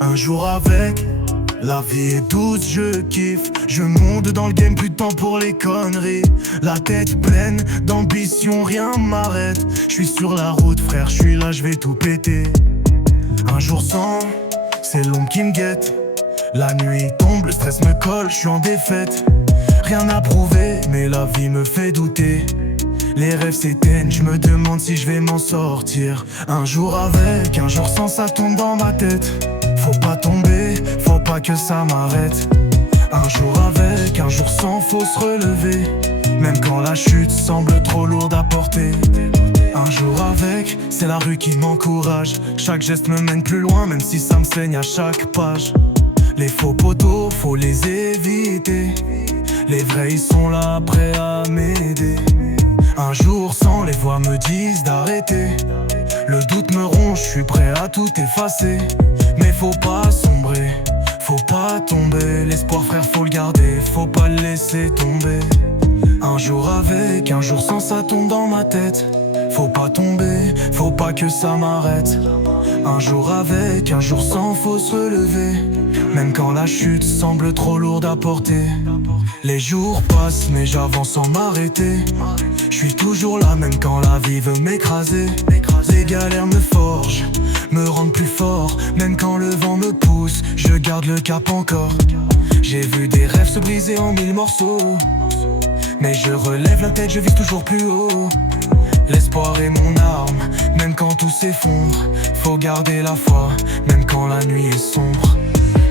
Un jour avec, la vie est douce, je kiffe. Je monte dans le game, plus de temps pour les conneries. La tête pleine d'ambition, rien m'arrête. Je suis sur la route frère, je suis là, je vais tout péter. Un jour sans, c'est l'ombre qui me guette. La nuit tombe, le stress me colle, je suis en défaite. Rien à prouver, mais la vie me fait douter. Les rêves s'éteignent, je me demande si je vais m'en sortir. Un jour avec, un jour sans, ça tombe dans ma tête. Faut pas tomber, faut pas que ça m'arrête. Un jour avec, un jour sans, faut se relever. Même quand la chute semble trop lourde à porter. Un jour avec, c'est la rue qui m'encourage. Chaque geste me mène plus loin, même si ça me saigne à chaque page. Les faux poteaux, faut les éviter. Les vrais ils sont là, prêts à m'aider. Un jour sans, les voix me disent d'arrêter. Le doute me ronge, je suis prêt à tout effacer. Mais faut pas sombrer, faut pas tomber. L'espoir frère faut le garder, faut pas le laisser tomber. Un jour avec, un jour sans, ça tombe dans ma tête. Faut pas tomber, faut pas que ça m'arrête. Un jour avec, un jour sans, faut se relever. Même quand la chute semble trop lourde à porter. Les jours passent mais j'avance sans m'arrêter. Je suis toujours là même quand la vie veut m'écraser. Les galères me forgent, me rendent plus fort. Même quand le vent me pousse, je garde le cap encore. J'ai vu des rêves se briser en mille morceaux, mais je relève la tête, je vise toujours plus haut. L'espoir est mon arme, même quand tout s'effondre. Faut garder la foi, même quand la nuit est sombre.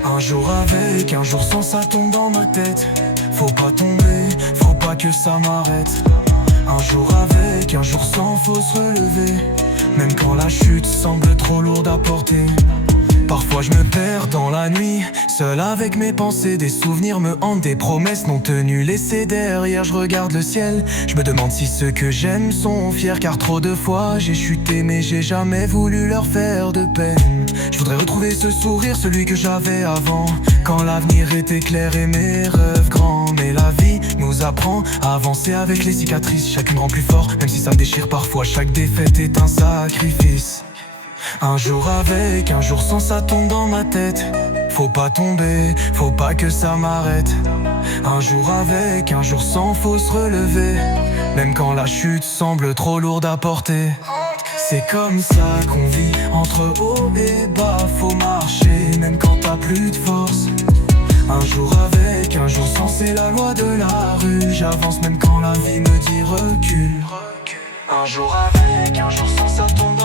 Un jour avec, un jour sans, ça tombe dans ma tête. Faut pas tomber, faut pas que ça m'arrête. Un jour avec, un jour sans, faut se relever. Même quand la chute semble trop lourde à porter. Parfois je me perds dans la nuit, seul avec mes pensées. Des souvenirs me hantent, des promesses non tenues laissées derrière. Je regarde le ciel, je me demande si ceux que j'aime sont fiers. Car trop de fois j'ai chuté mais j'ai jamais voulu leur faire de peine. Je voudrais retrouver ce sourire, celui que j'avais avant, quand l'avenir était clair et mes rêves grands. Mais la vie nous apprend à avancer avec les cicatrices. Chacune rend plus fort, même si ça me déchire parfois. Chaque défaite est un sacrifice. Un jour avec, un jour sans, ça tombe dans ma tête. Faut pas tomber, faut pas que ça m'arrête. Un jour avec, un jour sans, faut se relever. Même quand la chute semble trop lourde à porter. C'est comme ça qu'on vit, entre haut et bas. Faut marcher, même quand t'as plus de force. Un jour avec, un jour sans, c'est la loi de la rue. J'avance même quand la vie me dit recule. Un jour avec, un jour sans, ça tombe